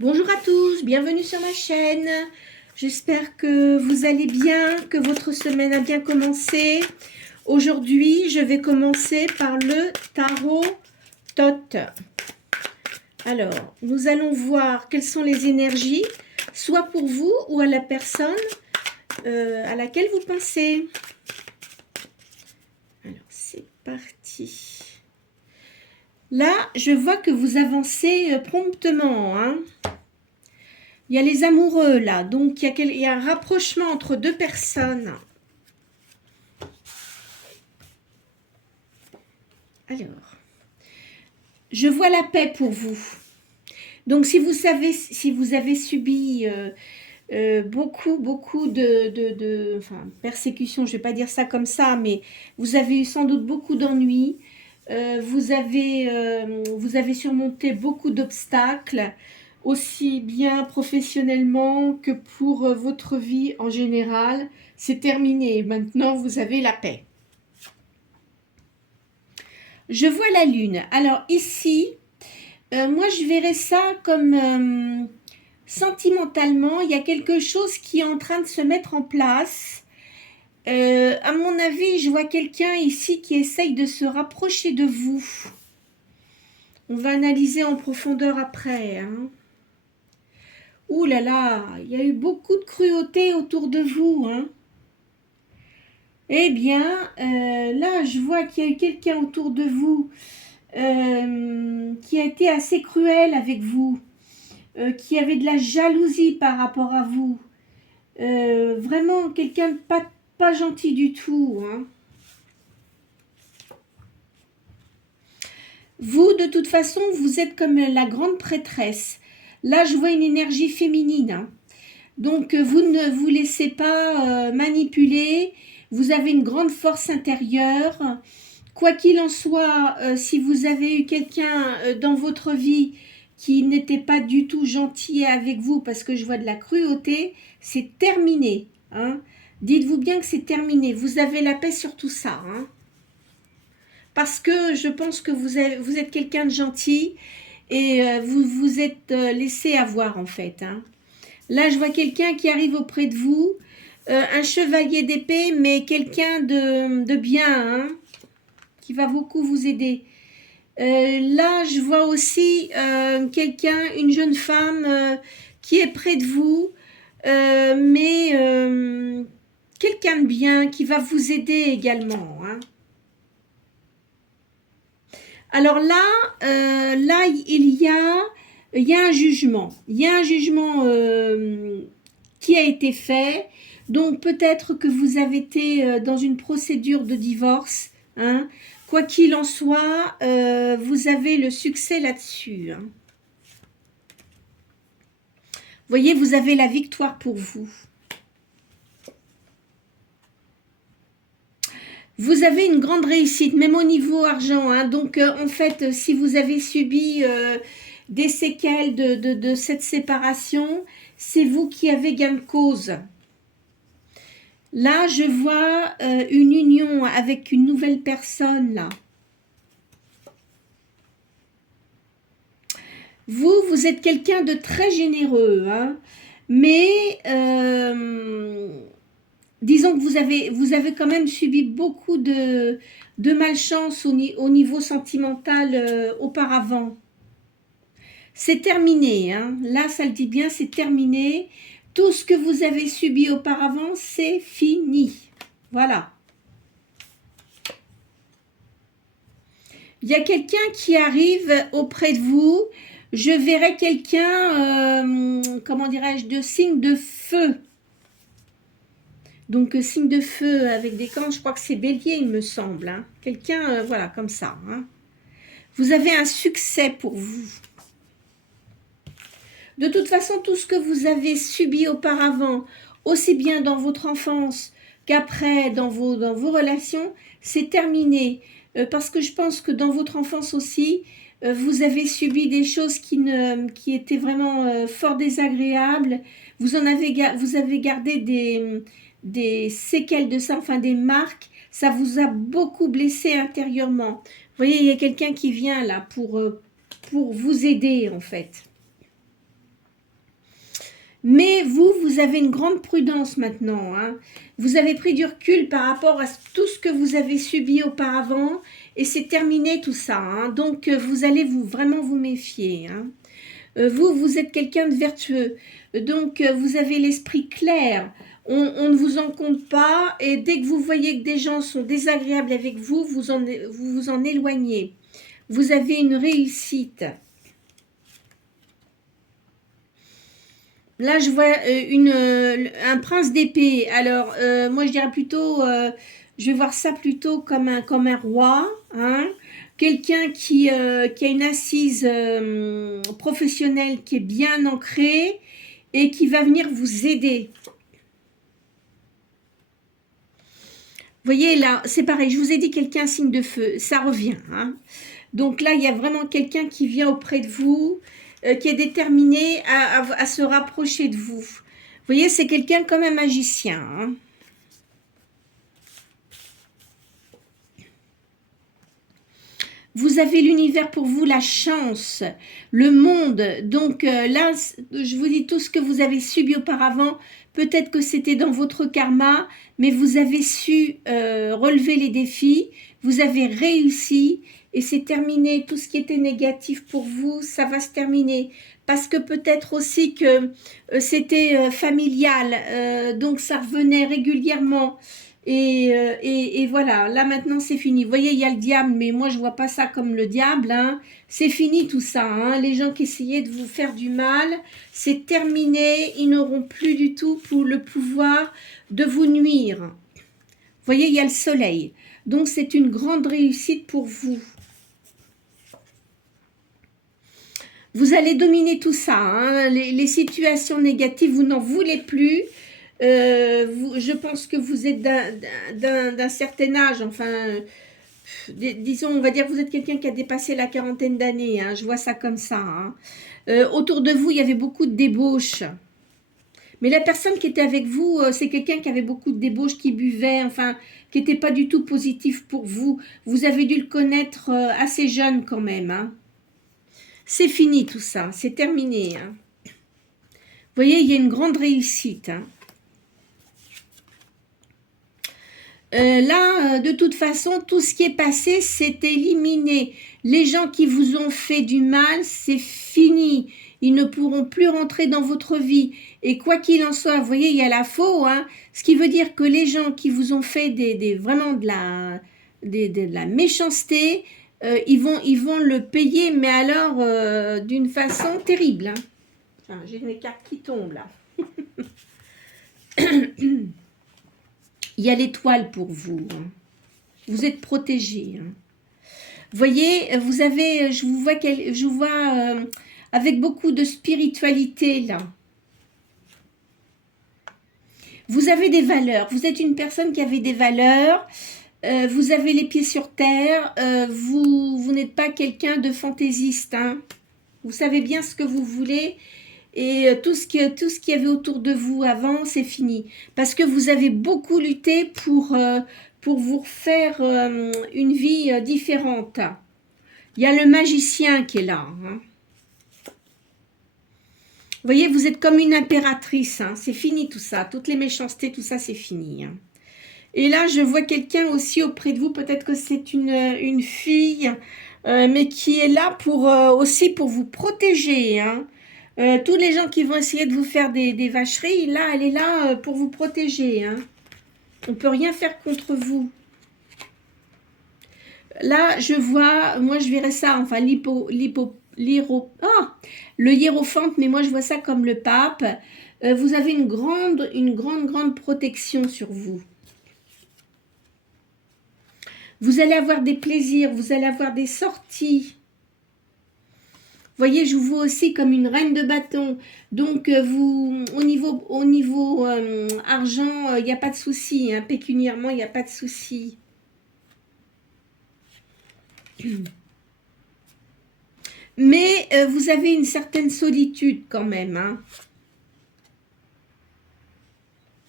Bonjour à tous, bienvenue sur ma chaîne. J'espère que vous allez bien, que votre semaine a bien commencé. Aujourd'hui, je vais commencer par le tarot Thoth. Alors, nous allons voir quelles sont les énergies, soit pour vous ou à la personne à laquelle vous pensez. Alors, c'est parti. Là, je vois que vous avancez promptement, hein. Il y a les amoureux là, donc il y a un rapprochement entre deux personnes. Alors, je vois la paix pour vous. Donc si vous avez subi beaucoup de persécutions, je ne vais pas dire ça comme ça, mais vous avez eu sans doute beaucoup d'ennuis. Vous avez surmonté beaucoup d'obstacles, aussi bien professionnellement que pour votre vie en général. C'est terminé, maintenant vous avez la paix. Je vois la lune. Alors ici, moi je verrais ça comme sentimentalement, il y a quelque chose qui est en train de se mettre en place. À mon avis, je vois quelqu'un ici qui essaye de se rapprocher de vous. On va analyser en profondeur après, hein. Ouh là là, il y a eu beaucoup de cruauté autour de vous, hein. Eh bien, là, je vois qu'il y a eu quelqu'un autour de vous qui a été assez cruel avec vous, qui avait de la jalousie par rapport à vous. Vraiment, quelqu'un de pas gentil du tout, hein. Vous, de toute façon, vous êtes comme la grande prêtresse. Là, je vois une énergie féminine, hein. Donc, vous ne vous laissez pas manipuler. Vous avez une grande force intérieure. Quoi qu'il en soit, si vous avez eu quelqu'un dans votre vie qui n'était pas du tout gentil avec vous, parce que je vois de la cruauté, c'est terminé, hein. Dites-vous bien que c'est terminé. Vous avez la paix sur tout ça, hein. Parce que je pense que vous êtes quelqu'un de gentil et vous vous êtes laissé avoir en fait, hein. Là, je vois quelqu'un qui arrive auprès de vous, un chevalier d'épée, mais quelqu'un de bien, hein, qui va beaucoup vous aider. Là, je vois aussi quelqu'un, une jeune femme qui est près de vous, mais quelqu'un de bien qui va vous aider également, hein. Alors là, il y a un jugement. Il y a un jugement qui a été fait. Donc peut-être que vous avez été dans une procédure de divorce, hein. Quoi qu'il en soit, vous avez le succès là-dessus, hein. Vous voyez, vous avez la victoire pour vous. Vous avez une grande réussite, même au niveau argent, hein. Donc, en fait, si vous avez subi des séquelles de cette séparation, c'est vous qui avez gain de cause. Là, je vois une union avec une nouvelle personne, là. Vous êtes quelqu'un de très généreux, hein. Mais disons que vous avez quand même subi beaucoup de malchance au niveau sentimental auparavant. C'est terminé, hein. Là, ça le dit bien, c'est terminé. Tout ce que vous avez subi auparavant, c'est fini. Voilà. Il y a quelqu'un qui arrive auprès de vous. Je verrai quelqu'un, comment dirais-je, de signe de feu. Donc, signe de feu avec des cornes, je crois que c'est bélier, il me semble, hein. Quelqu'un, voilà, comme ça, hein. Vous avez un succès pour vous. De toute façon, tout ce que vous avez subi auparavant, aussi bien dans votre enfance qu'après dans vos relations, c'est terminé. Parce que je pense que dans votre enfance aussi, vous avez subi des choses qui étaient vraiment fort désagréables. Vous avez gardé des séquelles de ça, enfin des marques. Ça vous a beaucoup blessé intérieurement. Vous voyez, il y a quelqu'un qui vient là pour vous aider en fait. Mais vous, vous avez une grande prudence maintenant. Hein. Vous avez pris du recul par rapport à tout ce que vous avez subi auparavant et c'est terminé tout ça. Hein. Donc, vous allez vraiment vous méfier. Hein. Vous, vous êtes quelqu'un de vertueux. Donc, vous avez l'esprit clair. On ne vous en compte pas et dès que vous voyez que des gens sont désagréables avec vous, vous en éloignez. Vous avez une réussite. Là, je vois un prince d'épée. Alors, moi, je dirais plutôt, je vais voir ça plutôt comme un roi, hein. Quelqu'un qui a une assise professionnelle qui est bien ancrée et qui va venir vous aider. Vous voyez, là, c'est pareil. Je vous ai dit quelqu'un signe de feu. Ça revient, hein. Donc là, il y a vraiment quelqu'un qui vient auprès de vous, qui est déterminé à se rapprocher de vous. Vous voyez, c'est quelqu'un comme un magicien. Hein. Vous avez l'univers pour vous, la chance, le monde. Donc là, je vous dis tout ce que vous avez subi auparavant. Peut-être que c'était dans votre karma, mais vous avez su relever les défis. Vous avez réussi et c'est terminé. Tout ce qui était négatif pour vous, ça va se terminer. Parce que peut-être aussi que c'était familial, donc ça revenait régulièrement. Et voilà, là maintenant c'est fini. Vous voyez, il y a le diable, mais moi je vois pas ça comme le diable. Hein. C'est fini tout ça. Hein. Les gens qui essayaient de vous faire du mal, c'est terminé. Ils n'auront plus du tout pour le pouvoir de vous nuire. Vous voyez, il y a le soleil. Donc c'est une grande réussite pour vous. Vous allez dominer tout ça. Hein. Les situations négatives, vous n'en voulez plus. Je pense que vous êtes d'un certain âge, enfin, disons, on va dire que vous êtes quelqu'un qui a dépassé la quarantaine d'années, hein, je vois ça comme ça. Hein. Autour de vous, il y avait beaucoup de débauches. Mais la personne qui était avec vous, c'est quelqu'un qui avait beaucoup de débauches, qui buvait, enfin, qui n'était pas du tout positif pour vous. Vous avez dû le connaître assez jeune quand même. Hein. C'est fini tout ça, c'est terminé. Hein. Vous voyez, il y a une grande réussite. Hein. Là, de toute façon, tout ce qui est passé, c'est éliminé. Les gens qui vous ont fait du mal, c'est fini. Ils ne pourront plus rentrer dans votre vie. Et quoi qu'il en soit, vous voyez, il y a la faux, hein, ce qui veut dire que les gens qui vous ont fait vraiment de la méchanceté, ils vont le payer, mais alors d'une façon terrible. Hein. Enfin, j'ai mes cartes qui tombent là. Il y a l'étoile pour vous. Hein. Vous êtes protégé. Hein. Voyez, vous avez, je vous vois avec beaucoup de spiritualité là. Vous avez des valeurs. Vous êtes une personne qui avait des valeurs. Vous avez les pieds sur terre. Vous n'êtes pas quelqu'un de fantaisiste. Hein. Vous savez bien ce que vous voulez. Et tout ce qu'il y avait autour de vous avant, c'est fini. Parce que vous avez beaucoup lutté pour vous refaire une vie différente. Il y a le magicien qui est là. Hein. Vous voyez, vous êtes comme une impératrice. Hein. C'est fini tout ça. Toutes les méchancetés, tout ça, c'est fini. Hein. Et là, je vois quelqu'un aussi auprès de vous. Peut-être que c'est une fille, mais qui est là aussi pour vous protéger. Hein. Tous les gens qui vont essayer de vous faire des vacheries, là, elle est là pour vous protéger. Hein. On ne peut rien faire contre vous. Là, je vois, moi je verrais ça, enfin le hiérophante, mais moi je vois ça comme le pape. Vous avez une grande protection sur vous. Vous allez avoir des plaisirs, vous allez avoir des sorties. Vous voyez, je vous vois aussi comme une reine de bâton. Donc, vous, au niveau argent, il n'y a pas de souci. Hein, pécuniairement, il n'y a pas de souci. Mais vous avez une certaine solitude quand même. Hein.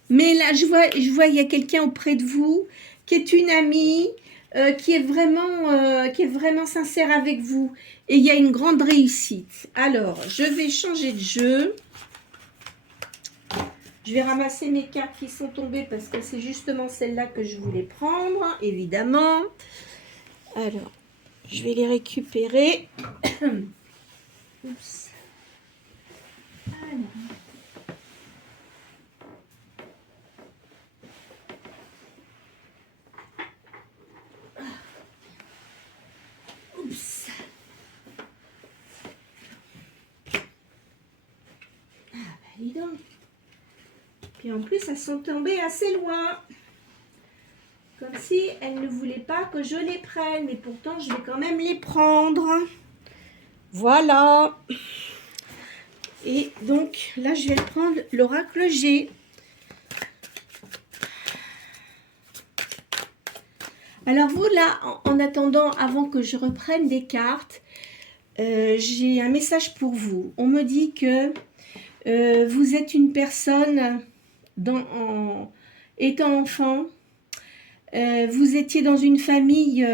Mais là, je vois, il y a quelqu'un auprès de vous qui est une amie, qui est vraiment sincère avec vous. Et il y a une grande réussite. Alors, je vais changer de jeu. Je vais ramasser mes cartes qui sont tombées parce que c'est justement celle-là que je voulais prendre, évidemment. Alors, je vais les récupérer. Oups. Alors. Oups. Ah bah dis donc. Puis en plus, elles sont tombées assez loin. Comme si elles ne voulaient pas que je les prenne. Mais pourtant, je vais quand même les prendre. Voilà. Et donc, là, je vais prendre l'oracle G. Alors vous, là, en attendant, avant que je reprenne des cartes, j'ai un message pour vous. On me dit que vous êtes une personne, étant enfant, vous étiez dans une famille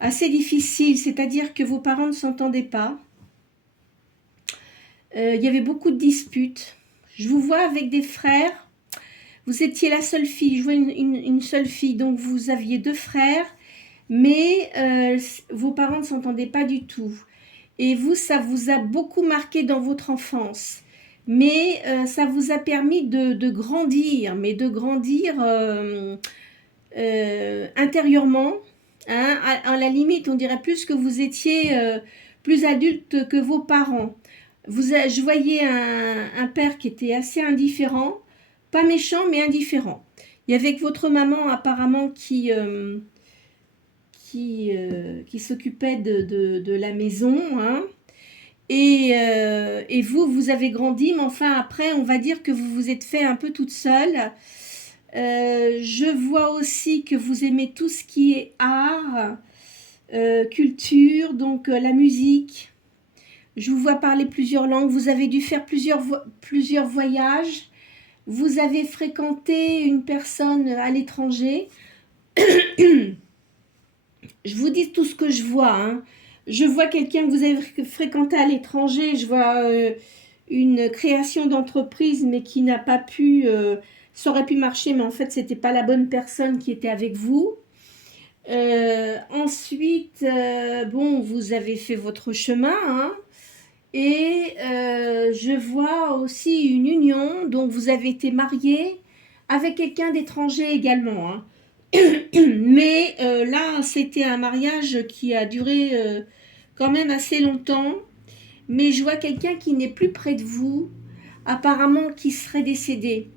assez difficile, c'est-à-dire que vos parents ne s'entendaient pas. Il y avait beaucoup de disputes. Je vous vois avec des frères. Vous étiez la seule fille, je vois une seule fille, donc vous aviez 2 frères, mais vos parents ne s'entendaient pas du tout. Et vous, ça vous a beaucoup marqué dans votre enfance. Mais ça vous a permis de grandir, mais de grandir intérieurement. Hein, à la limite, on dirait plus que vous étiez plus adulte que vos parents. Je voyais un père qui était assez indifférent, pas méchant, mais indifférent. Il y avait votre maman apparemment qui s'occupait de la maison, hein. Et vous avez grandi, mais enfin après, on va dire que vous vous êtes fait un peu toute seule. Je vois aussi que vous aimez tout ce qui est art, culture, donc la musique. Je vous vois parler plusieurs langues. Vous avez dû faire plusieurs voyages. Vous avez fréquenté une personne à l'étranger. Je vous dis tout ce que je vois, hein. Je vois quelqu'un que vous avez fréquenté à l'étranger. Je vois une création d'entreprise, mais qui n'a pas pu... ça aurait pu marcher, mais en fait, c'était pas la bonne personne qui était avec vous. Ensuite, bon, vous avez fait votre chemin, hein. Et je vois aussi une union, donc vous avez été marié avec quelqu'un d'étranger également, hein. Mais là, c'était un mariage qui a duré quand même assez longtemps. Mais je vois quelqu'un qui n'est plus près de vous, apparemment qui serait décédé.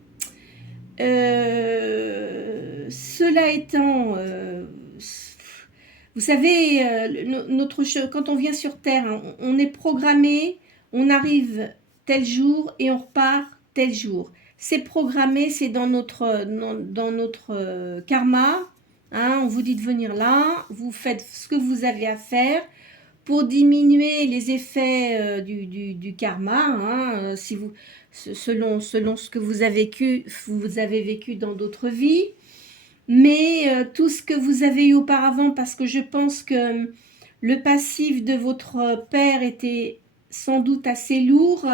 Cela étant, vous savez, quand on vient sur Terre, hein, on est programmé, on arrive tel jour et on repart tel jour. C'est programmé, c'est dans notre karma. Hein, on vous dit de venir là, vous faites ce que vous avez à faire pour diminuer les effets du karma. Hein, selon ce que vous avez vécu dans d'autres vies. Mais tout ce que vous avez eu auparavant, parce que je pense que le passif de votre père était sans doute assez lourd.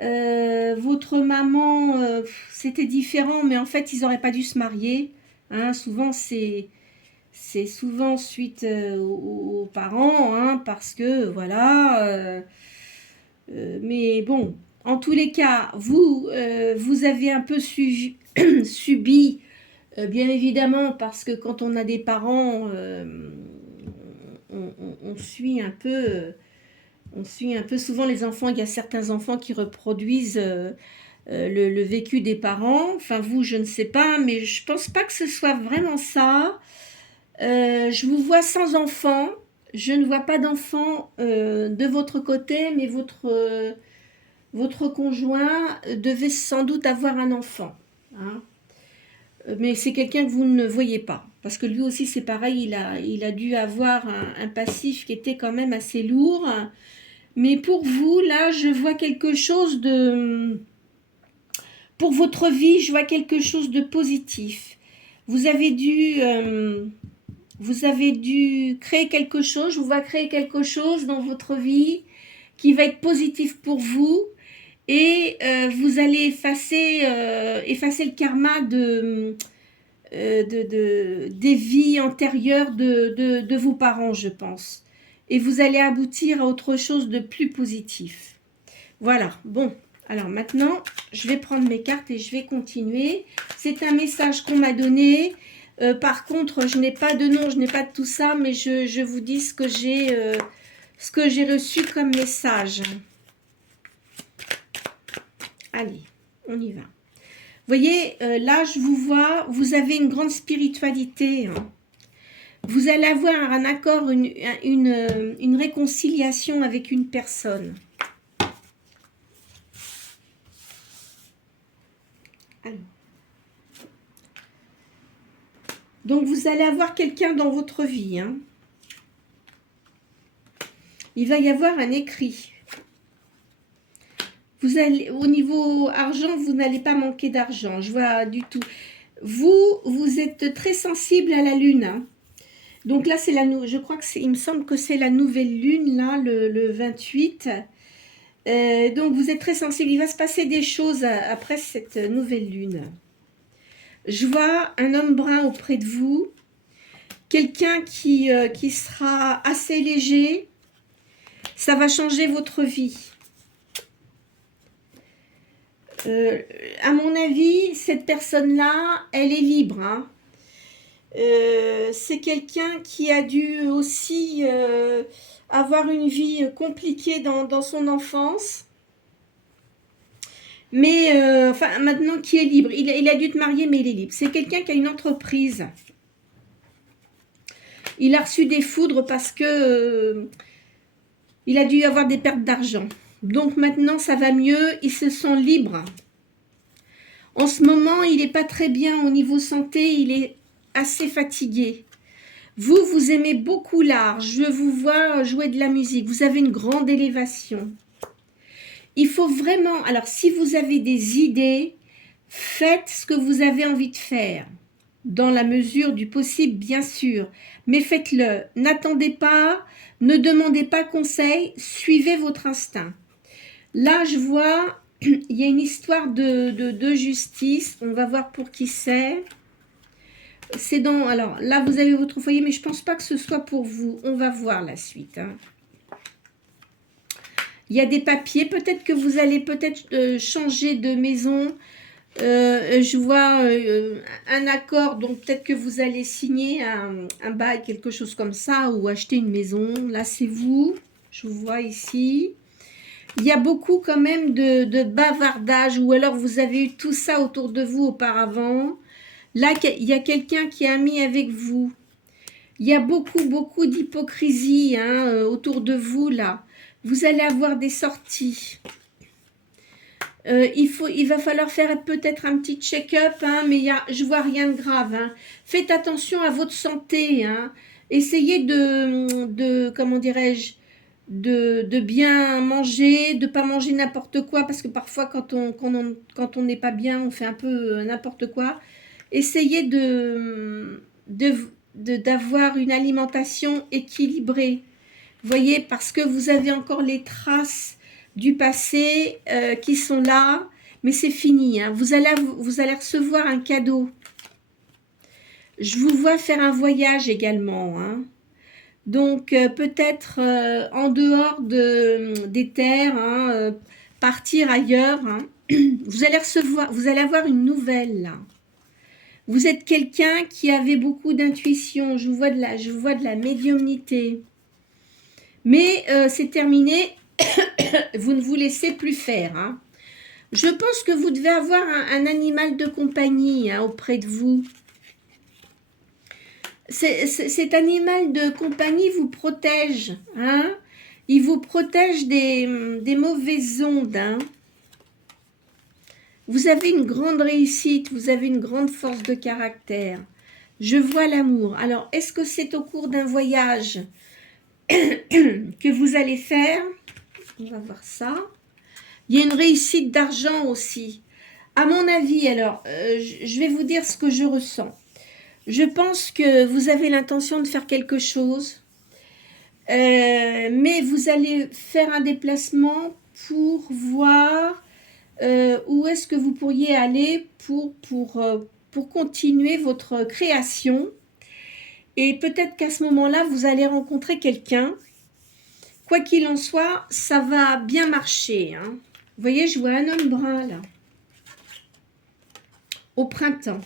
Votre maman, c'était différent, mais en fait, ils n'auraient pas dû se marier. Hein, souvent, c'est souvent suite aux parents, hein, parce que, voilà. Mais bon, en tous les cas, vous avez un peu subi... bien évidemment, parce que quand on a des parents, on suit un peu, souvent les enfants. Il y a certains enfants qui reproduisent le vécu des parents. Enfin, vous, je ne sais pas, mais je pense pas que ce soit vraiment ça. Je vous vois sans enfant. Je ne vois pas d'enfant de votre côté, mais votre conjoint devait sans doute avoir un enfant. Hein. Mais c'est quelqu'un que vous ne voyez pas. Parce que lui aussi, c'est pareil, il a dû avoir un passif qui était quand même assez lourd. Mais pour vous, là, je vois quelque chose de... Pour votre vie, je vois quelque chose de positif. Vous avez dû créer quelque chose. Je vous vois créer quelque chose dans votre vie qui va être positif pour vous. et vous allez effacer le karma des vies antérieures de vos parents, je pense. Et vous allez aboutir à autre chose de plus positif. Voilà, bon. Alors maintenant, je vais prendre mes cartes et je vais continuer. C'est un message qu'on m'a donné. Par contre, je n'ai pas de nom, je n'ai pas de tout ça, mais je vous dis ce que j'ai reçu comme message. Allez, on y va. Vous voyez, là, je vous vois, vous avez une grande spiritualité. Hein. Vous allez avoir un accord, une réconciliation avec une personne. Alors. Donc, vous allez avoir quelqu'un dans votre vie. Hein. Il va y avoir un écrit. Vous allez, au niveau argent, vous n'allez pas manquer d'argent. Je vois du tout. Vous êtes très sensible à la lune. Hein. Donc là, c'est je crois que il me semble que c'est la nouvelle lune, là, le 28. Donc vous êtes très sensible. Il va se passer des choses après cette nouvelle lune. Je vois un homme brun auprès de vous. Quelqu'un qui sera assez léger. Ça va changer votre vie. À mon avis, cette personne-là, elle est libre. Hein. C'est quelqu'un qui a dû aussi avoir une vie compliquée dans son enfance. Mais enfin, maintenant qui est libre. Il a dû te marier, mais il est libre. C'est quelqu'un qui a une entreprise. Il a reçu des foudres parce que il a dû avoir des pertes d'argent. Donc maintenant, ça va mieux. Il se sent libre. En ce moment, il n'est pas très bien au niveau santé. Il est assez fatigué. Vous aimez beaucoup l'art. Je vous vois jouer de la musique. Vous avez une grande élévation. Il faut vraiment... Alors, si vous avez des idées, faites ce que vous avez envie de faire. Dans la mesure du possible, bien sûr. Mais faites-le. N'attendez pas. Ne demandez pas conseil. Suivez votre instinct. Là, je vois... Il y a une histoire de justice. On va voir pour qui c'est. C'est dans... Alors, là, vous avez votre foyer, mais je ne pense pas que ce soit pour vous. On va voir la suite. Hein. Il y a des papiers. Peut-être que vous allez changer de maison. Je vois un accord. Donc, peut-être que vous allez signer un bail, quelque chose comme ça, ou acheter une maison. Là, c'est vous. Je vous vois ici. Il y a beaucoup quand même de bavardage, ou alors vous avez eu tout ça autour de vous auparavant. Là, il y a quelqu'un qui est ami avec vous. Il y a beaucoup d'hypocrisie hein, autour de vous, là. Vous allez avoir des sorties. Il va falloir faire peut-être un petit check-up, hein, mais je vois rien de grave. Hein. Faites attention à votre santé. Hein. Essayez comment dirais-je, de bien manger, de ne pas manger n'importe quoi, parce que parfois, quand on n'est pas bien, on fait un peu n'importe quoi. Essayez d'avoir une alimentation équilibrée. Vous voyez, parce que vous avez encore les traces du passé qui sont là, mais c'est fini. Hein. Vous allez recevoir un cadeau. Je vous vois faire un voyage également. Hein. Donc, peut-être en dehors des terres, hein, partir ailleurs. Hein. Vous allez avoir une nouvelle là. Vous êtes quelqu'un qui avait beaucoup d'intuition. Je vous vois de la médiumnité. Mais c'est terminé. Vous ne vous laissez plus faire. Hein. Je pense que vous devez avoir un animal de compagnie hein, auprès de vous. Cet animal de compagnie vous protège. Hein. Il vous protège des mauvaises ondes. Hein. Vous avez une grande réussite. Vous avez une grande force de caractère. Je vois l'amour. Alors, est-ce que c'est au cours d'un voyage que vous allez faire? On va voir ça. Il y a une réussite d'argent aussi. À mon avis, alors, je vais vous dire ce que je ressens. Je pense que vous avez l'intention de faire quelque chose, mais vous allez faire un déplacement pour voir où est-ce que vous pourriez aller pour continuer votre création. Et peut-être qu'à ce moment-là, vous allez rencontrer quelqu'un. Quoi qu'il en soit, ça va bien marcher, hein. Vous voyez, je vois un homme brun, là, au printemps.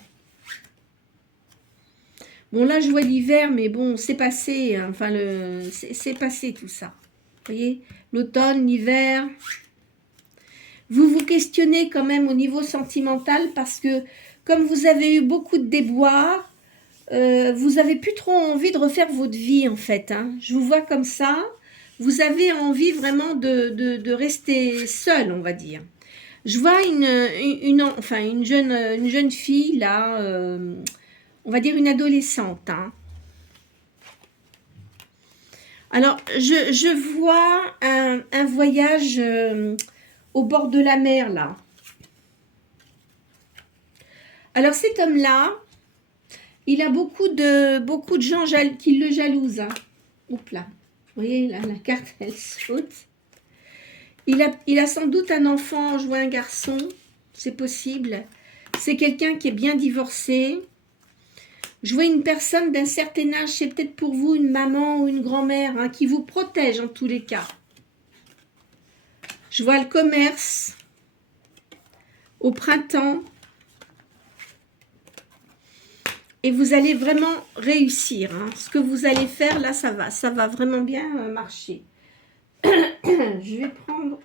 Bon, là, je vois l'hiver, mais bon, c'est passé, hein. Enfin, c'est passé tout ça. Vous voyez, l'automne, l'hiver. Vous vous questionnez quand même au niveau sentimental parce que comme vous avez eu beaucoup de déboires, vous avez plus trop envie de refaire votre vie en fait, hein. Je vous vois comme ça. Vous avez envie vraiment de rester seul, on va dire. Je vois une jeune fille là, on va dire une adolescente, hein. Alors, je vois un voyage au bord de la mer là. Alors cet homme-là, il a beaucoup de gens qui le jalousent, hein. Oups là. Vous voyez, là, la carte, elle saute. Il a sans doute un enfant, je vois un garçon, c'est possible. C'est quelqu'un qui est bien divorcé. Je vois une personne d'un certain âge, c'est peut-être pour vous une maman ou une grand-mère, hein, qui vous protège en tous les cas. Je vois le commerce au printemps. Et vous allez vraiment réussir, hein. Ce que vous allez faire, là, ça va vraiment bien marcher. Je vais prendre...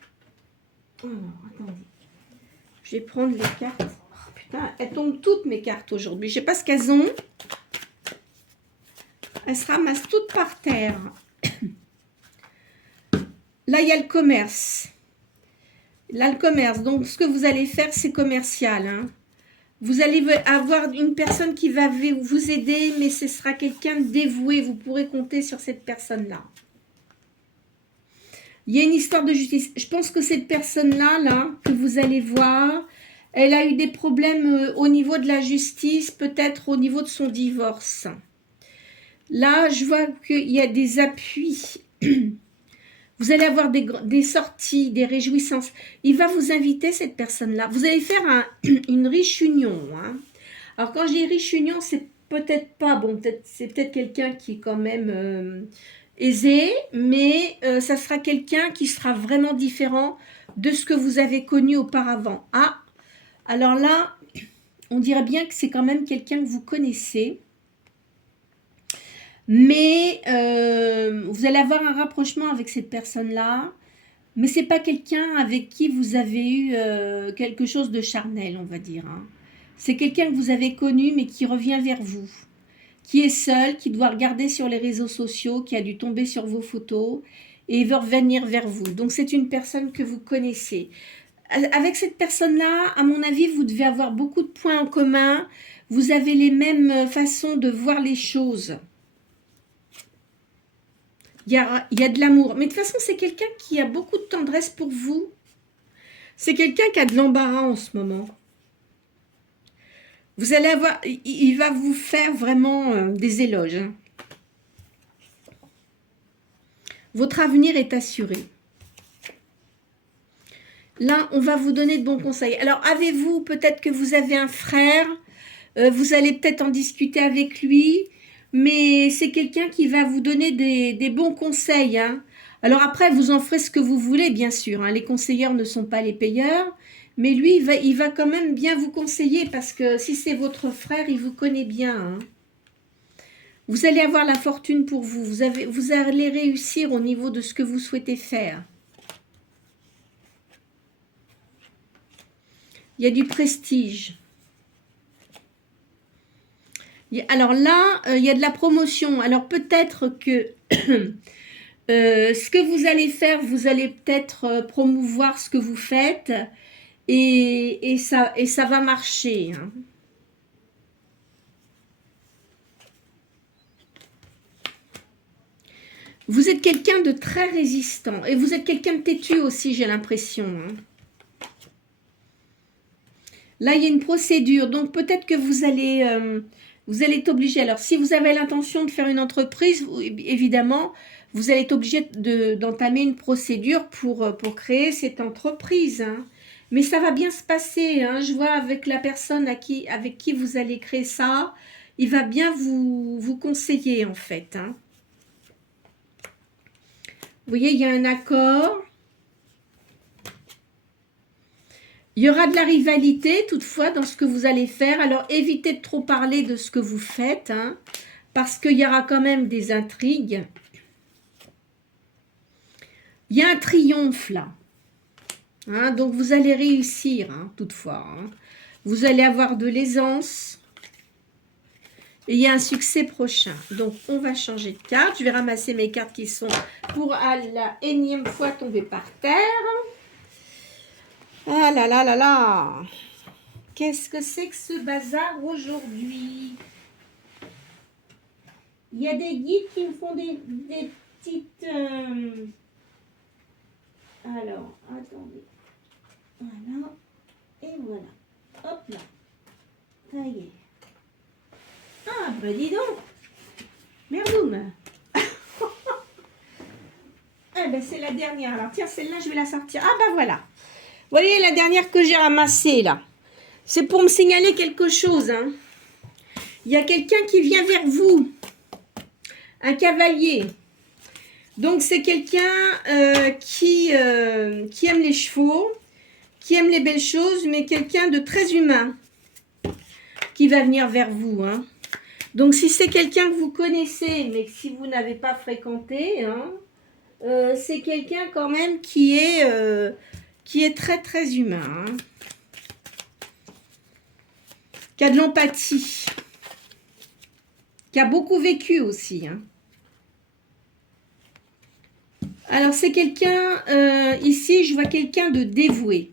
Alors, attendez. Je vais prendre les cartes. Oh, putain, elles tombent toutes mes cartes aujourd'hui. Je ne sais pas ce qu'elles ont. Elles se ramassent toutes par terre. Là, il y a le commerce. Là, le commerce. Donc, ce que vous allez faire, c'est commercial, hein. Vous allez avoir une personne qui va vous aider, mais ce sera quelqu'un de dévoué. Vous pourrez compter sur cette personne-là. Il y a une histoire de justice. Je pense que cette personne-là, là, que vous allez voir, elle a eu des problèmes au niveau de la justice, peut-être au niveau de son divorce. Là, je vois qu'il y a des appuis. Vous allez avoir des sorties, des réjouissances. Il va vous inviter, cette personne-là. Vous allez faire une riche union, hein. Alors, quand je dis riche union, c'est peut-être pas... Bon, c'est peut-être quelqu'un qui est quand même aisé, mais ça sera quelqu'un qui sera vraiment différent de ce que vous avez connu auparavant. Ah, alors là, on dirait bien que c'est quand même quelqu'un que vous connaissez. Mais vous allez avoir un rapprochement avec cette personne-là, mais c'est pas quelqu'un avec qui vous avez eu quelque chose de charnel, on va dire, hein. C'est quelqu'un que vous avez connu, mais qui revient vers vous, qui est seul, qui doit regarder sur les réseaux sociaux, qui a dû tomber sur vos photos, et il veut revenir vers vous. Donc c'est une personne que vous connaissez. Avec cette personne-là, à mon avis, vous devez avoir beaucoup de points en commun. Vous avez les mêmes façons de voir les choses. Il y a de l'amour. Mais de toute façon, c'est quelqu'un qui a beaucoup de tendresse pour vous. C'est quelqu'un qui a de l'embarras en ce moment. Vous allez avoir... Il va vous faire vraiment des éloges, hein. Votre avenir est assuré. Là, on va vous donner de bons conseils. Alors, avez-vous, peut-être que vous avez un frère, vous allez peut-être en discuter avec lui, mais c'est quelqu'un qui va vous donner des bons conseils, hein. Alors après, vous en ferez ce que vous voulez, bien sûr, hein. Les conseilleurs ne sont pas les payeurs, mais lui, il va quand même bien vous conseiller, parce que si c'est votre frère, il vous connaît bien, hein. Vous allez avoir la fortune pour vous. Vous allez réussir au niveau de ce que vous souhaitez faire. Il y a du prestige. Alors là, il y a de la promotion. Alors peut-être que ce que vous allez faire, vous allez peut-être promouvoir ce que vous faites et ça va marcher, hein. Vous êtes quelqu'un de très résistant et vous êtes quelqu'un de têtu aussi, j'ai l'impression, hein. Là, il y a une procédure, donc peut-être que vous allez être obligé. Alors, si vous avez l'intention de faire une entreprise, évidemment, vous allez être obligé d'entamer une procédure pour créer cette entreprise, hein. Mais ça va bien se passer, hein. Je vois avec la personne avec qui vous allez créer ça, il va bien vous conseiller en fait, hein. Vous voyez, il y a un accord. Il y aura de la rivalité toutefois dans ce que vous allez faire. Alors évitez de trop parler de ce que vous faites, hein, parce qu'il y aura quand même des intrigues. Il y a un triomphe là. Hein, donc vous allez réussir, hein, toutefois. Hein. Vous allez avoir de l'aisance. Et il y a un succès prochain. Donc on va changer de carte. Je vais ramasser mes cartes qui sont pour à la énième fois tomber par terre. Ah là là là là. Qu'est-ce que c'est que ce bazar aujourd'hui? Il y a des guides qui me font des petites... Alors, attendez. Voilà. Et voilà. Hop là. Ça y est. Ah, bah dis donc. Merdoum. Ah ben c'est la dernière. Alors tiens, celle-là, je vais la sortir. Ah bah voilà. Vous voyez la dernière que j'ai ramassée là. C'est pour me signaler quelque chose. Hein. Il y a quelqu'un qui vient vers vous. Un cavalier. Donc c'est quelqu'un qui aime les chevaux, qui aime les belles choses, mais quelqu'un de très humain qui va venir vers vous. Hein. Donc si c'est quelqu'un que vous connaissez, mais que si vous n'avez pas fréquenté, hein, c'est quelqu'un quand même qui est très très humain, hein, qui a de l'empathie, qui a beaucoup vécu aussi. Hein. Alors c'est quelqu'un, ici je vois quelqu'un de dévoué.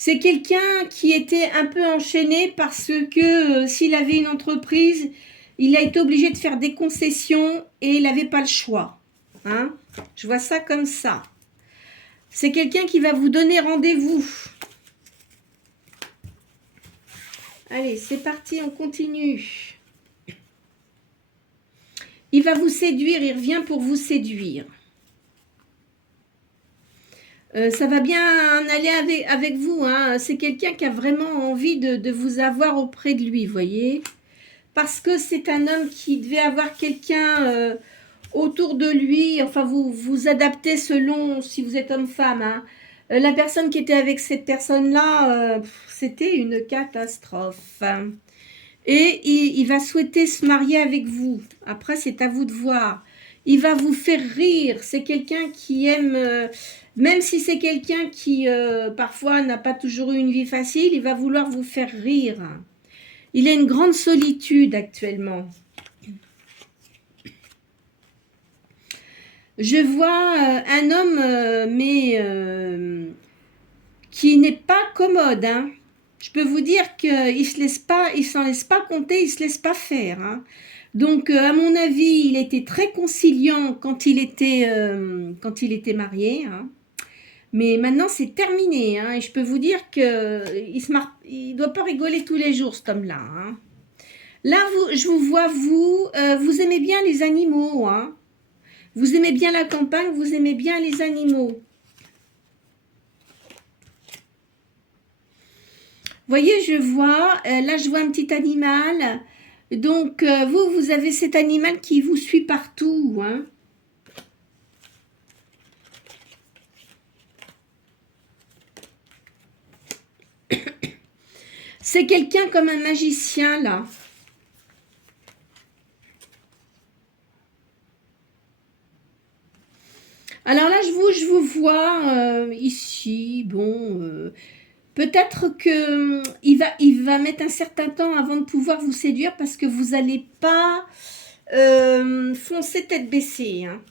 C'est quelqu'un qui était un peu enchaîné parce que s'il avait une entreprise, il a été obligé de faire des concessions et il n'avait pas le choix. Hein? Je vois ça comme ça. C'est quelqu'un qui va vous donner rendez-vous. Allez, c'est parti, on continue. Il va vous séduire, il revient pour vous séduire. Ça va bien aller avec vous. Hein. C'est quelqu'un qui a vraiment envie de vous avoir auprès de lui, vous voyez. Parce que c'est un homme qui devait avoir quelqu'un autour de lui. Enfin, vous adaptez selon si vous êtes homme-femme. Hein. La personne qui était avec cette personne-là, c'était une catastrophe. Hein. Et il va souhaiter se marier avec vous. Après, c'est à vous de voir. Il va vous faire rire. C'est quelqu'un qui aime... même si c'est quelqu'un qui, parfois, n'a pas toujours eu une vie facile, il va vouloir vous faire rire. Il a une grande solitude actuellement. Je vois un homme, mais qui n'est pas commode. Hein. Je peux vous dire qu'il s'en laisse pas compter, il se laisse pas faire. Hein. Donc, à mon avis, il était très conciliant quand il était marié. Hein. Mais maintenant, c'est terminé. Hein, et je peux vous dire qu'il ne doit pas rigoler tous les jours, cet homme-là. Hein. Là, je vous vois, vous aimez bien les animaux. Hein. Vous aimez bien la campagne, vous aimez bien les animaux. Vous voyez, je vois, là, je vois un petit animal. Donc, vous avez cet animal qui vous suit partout. Hein. C'est quelqu'un comme un magicien, là. Alors là, je vous vois ici, bon, peut-être que il va mettre un certain temps avant de pouvoir vous séduire parce que vous n'allez pas foncer tête baissée. Hein.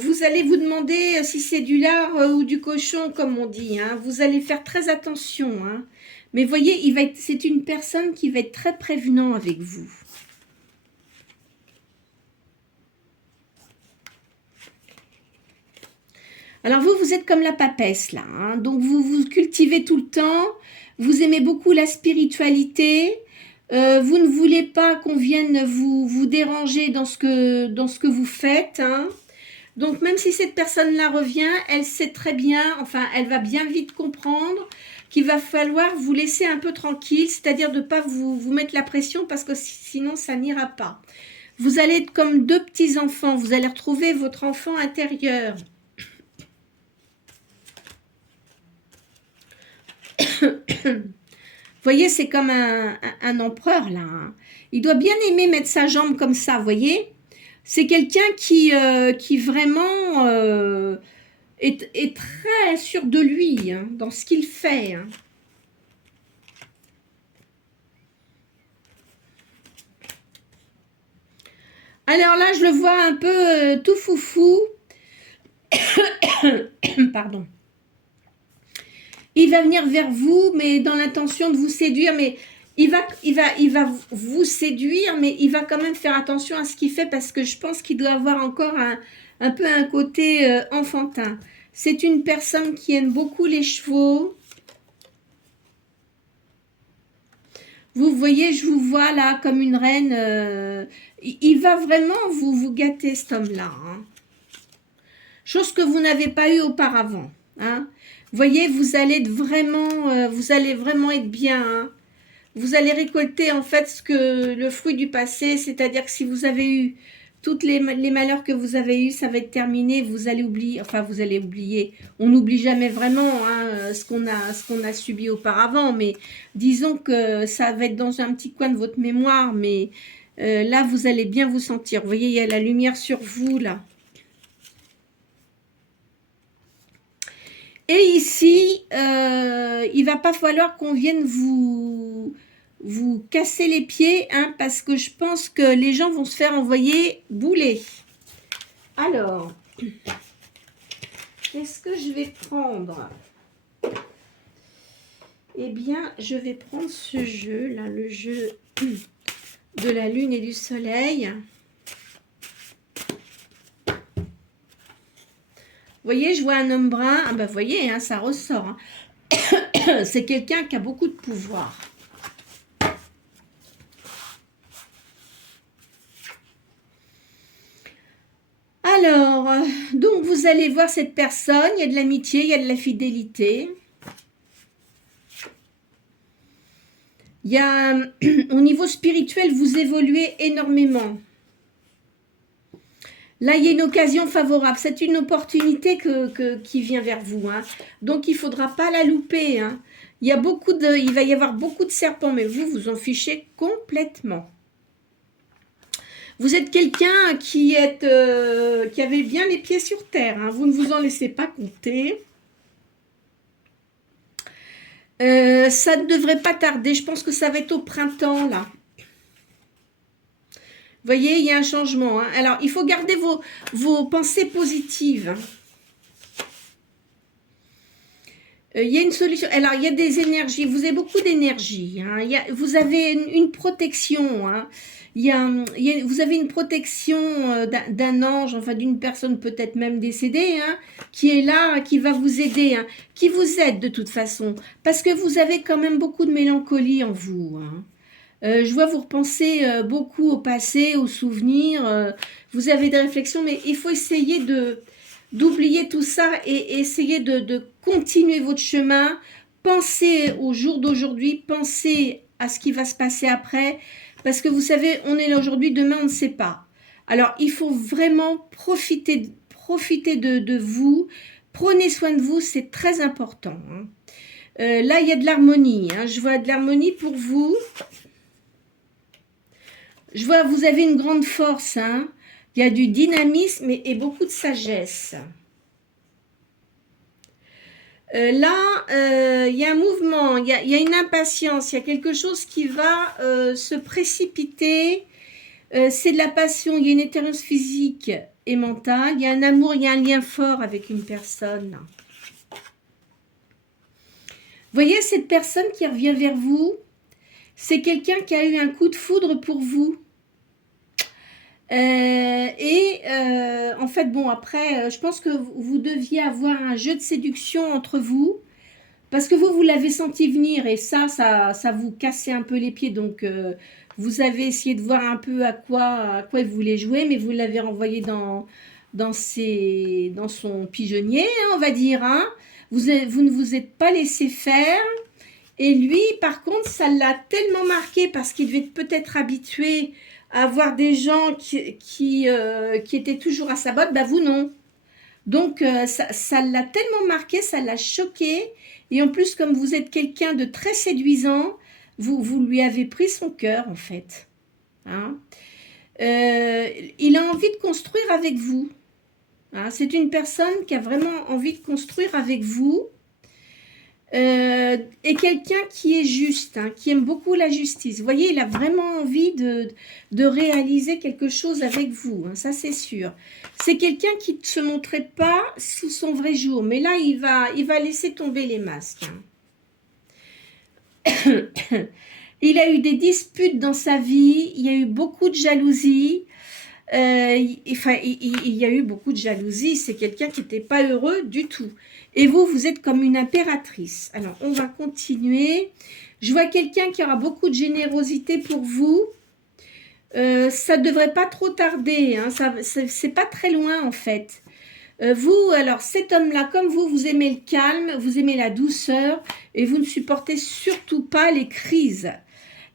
Vous allez vous demander si c'est du lard ou du cochon, comme on dit. Hein. Vous allez faire très attention. Hein. Mais voyez, c'est une personne qui va être très prévenant avec vous. Alors vous êtes comme la papesse là. Hein. Donc vous cultivez tout le temps. Vous aimez beaucoup la spiritualité. Vous ne voulez pas qu'on vienne vous déranger dans ce que vous faites. Hein. Donc, même si cette personne-là revient, elle sait très bien, enfin, elle va bien vite comprendre qu'il va falloir vous laisser un peu tranquille, c'est-à-dire de ne pas vous mettre la pression parce que sinon, ça n'ira pas. Vous allez être comme deux petits-enfants, vous allez retrouver votre enfant intérieur. Vous voyez, c'est comme un empereur, là. Hein. Il doit bien aimer mettre sa jambe comme ça, vous voyez. C'est quelqu'un qui vraiment est très sûr de lui, hein, dans ce qu'il fait. Hein. Alors là, je le vois un peu tout foufou. Pardon. Il va venir vers vous, mais dans l'intention de vous séduire, mais il va vous séduire, mais il va quand même faire attention à ce qu'il fait parce que je pense qu'il doit avoir encore un peu un côté enfantin. C'est une personne qui aime beaucoup les chevaux. Vous voyez, je vous vois là comme une reine. Il va vraiment vous gâter, cet homme-là. Hein. Chose que vous n'avez pas eu auparavant. Hein. Vous voyez, vous allez vraiment être bien. Hein. Vous allez récolter en fait le fruit du passé, c'est-à-dire que si vous avez eu tous les malheurs que vous avez eus, ça va être terminé, vous allez oublier, enfin vous allez oublier, on n'oublie jamais vraiment hein, ce qu'on a subi auparavant, mais disons que ça va être dans un petit coin de votre mémoire, mais là vous allez bien vous sentir, vous voyez, il y a la lumière sur vous là. Et ici, il va pas falloir qu'on vienne vous casser les pieds, hein, parce que je pense que les gens vont se faire envoyer bouler. Alors, qu'est-ce que je vais prendre? Eh bien, je vais prendre ce jeu, là, le jeu de la lune et du soleil. Vous voyez, je vois un homme brun. Ah ben, vous voyez, hein, ça ressort. Hein. C'est quelqu'un qui a beaucoup de pouvoir. Alors, donc vous allez voir cette personne, il y a de l'amitié, il y a de la fidélité. Il y a, au niveau spirituel, vous évoluez énormément. Là, il y a une occasion favorable. C'est une opportunité qui vient vers vous. Hein. Donc, il ne faudra pas la louper. Hein. Il va y avoir beaucoup de serpents, mais vous en fichez complètement. Vous êtes quelqu'un qui avait bien les pieds sur terre. Hein. Vous ne vous en laissez pas compter. Ça ne devrait pas tarder. Je pense que ça va être au printemps, là. Vous voyez, il y a un changement. Hein. Alors, il faut garder vos pensées positives. Il y a une solution. Alors, il y a des énergies. Vous avez beaucoup d'énergie. Hein. Vous avez une protection. Hein. Vous avez une protection d'un ange, enfin d'une personne peut-être même décédée, hein, qui est là, qui va vous aider, hein, qui vous aide de toute façon. Parce que vous avez quand même beaucoup de mélancolie en vous. Hein. Je vois vous repenser beaucoup au passé, aux souvenirs. Vous avez des réflexions, mais il faut essayer d'oublier tout ça et essayer de continuer votre chemin. Pensez au jour d'aujourd'hui, pensez à ce qui va se passer après. Parce que vous savez, on est là aujourd'hui, demain on ne sait pas. Alors il faut vraiment profiter de vous. Prenez soin de vous, c'est très important. Hein. Là, il y a de l'harmonie. Hein. Je vois de l'harmonie pour vous. Je vois, vous avez une grande force, hein. Il y a du dynamisme et beaucoup de sagesse. Là, il y a un mouvement, il y a une impatience, il y a quelque chose qui va se précipiter. C'est de la passion, il y a une éthérance physique et mentale. Il y a un amour, il y a un lien fort avec une personne. Vous voyez, cette personne qui revient vers vous, c'est quelqu'un qui a eu un coup de foudre pour vous. En fait, bon, après, je pense que vous deviez avoir un jeu de séduction entre vous, parce que vous l'avez senti venir, et ça vous cassait un peu les pieds, donc vous avez essayé de voir un peu à quoi il voulait jouer, mais vous l'avez renvoyé dans dans son pigeonnier, hein, on va dire. Hein. Vous ne vous êtes pas laissé faire. Et lui, par contre, ça l'a tellement marqué parce qu'il devait peut-être habitué à avoir des gens qui étaient toujours à sa botte. Ben vous, non. Donc, ça l'a tellement marqué, ça l'a choqué. Et en plus, comme vous êtes quelqu'un de très séduisant, vous lui avez pris son cœur, en fait. Hein. Il a envie de construire avec vous. Hein. C'est une personne qui a vraiment envie de construire avec vous. Et quelqu'un qui est juste, hein, qui aime beaucoup la justice. Vous voyez, il a vraiment envie de réaliser quelque chose avec vous, hein, ça c'est sûr. C'est quelqu'un qui ne se montrait pas sous son vrai jour, mais là il va laisser tomber les masques. Hein. Il a eu des disputes dans sa vie, il y a eu beaucoup de jalousie. Il y a eu beaucoup de jalousie, c'est quelqu'un qui n'était pas heureux du tout. Et vous, vous êtes comme une impératrice. Alors, on va continuer. Je vois quelqu'un qui aura beaucoup de générosité pour vous. Ça ne devrait pas trop tarder. Hein. C'est pas très loin, en fait. Vous, alors, cet homme-là, comme vous aimez le calme, vous aimez la douceur et vous ne supportez surtout pas les crises.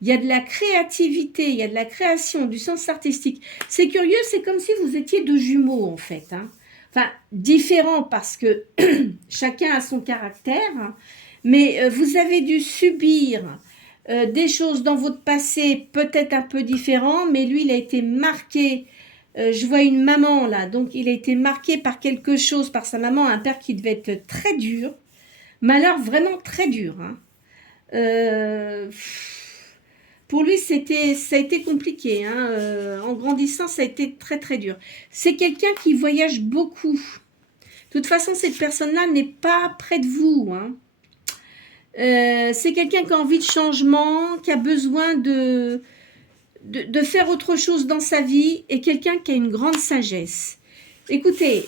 Il y a de la créativité, il y a de la création, du sens artistique. C'est curieux, c'est comme si vous étiez deux jumeaux, en fait. Hein. Enfin, différents parce que chacun a son caractère, hein, mais vous avez dû subir des choses dans votre passé peut-être un peu différents, mais lui, il a été marqué. Je vois une maman, là, donc il a été marqué par quelque chose, par sa maman, un père qui devait être très dur, mais alors vraiment très dur. Hein. Pour lui, ça a été compliqué. Hein. En grandissant, ça a été très, très dur. C'est quelqu'un qui voyage beaucoup. De toute façon, cette personne-là n'est pas près de vous. Hein. C'est quelqu'un qui a envie de changement, qui a besoin de faire autre chose dans sa vie et quelqu'un qui a une grande sagesse. Écoutez,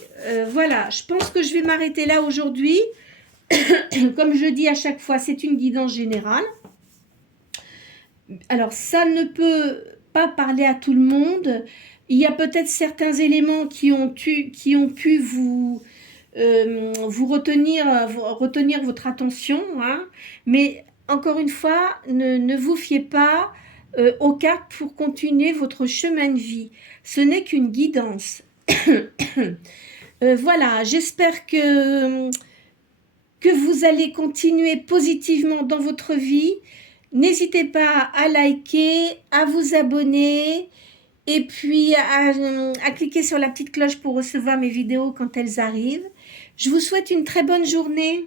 voilà, je pense que je vais m'arrêter là aujourd'hui. Comme je dis à chaque fois, c'est une guidance générale. Alors, ça ne peut pas parler à tout le monde. Il y a peut-être certains éléments qui ont pu vous retenir votre attention. Hein. Mais encore une fois, ne vous fiez pas aux cartes pour continuer votre chemin de vie. Ce n'est qu'une guidance. Voilà, j'espère que vous allez continuer positivement dans votre vie. N'hésitez pas à liker, à vous abonner et puis à cliquer sur la petite cloche pour recevoir mes vidéos quand elles arrivent. Je vous souhaite une très bonne journée.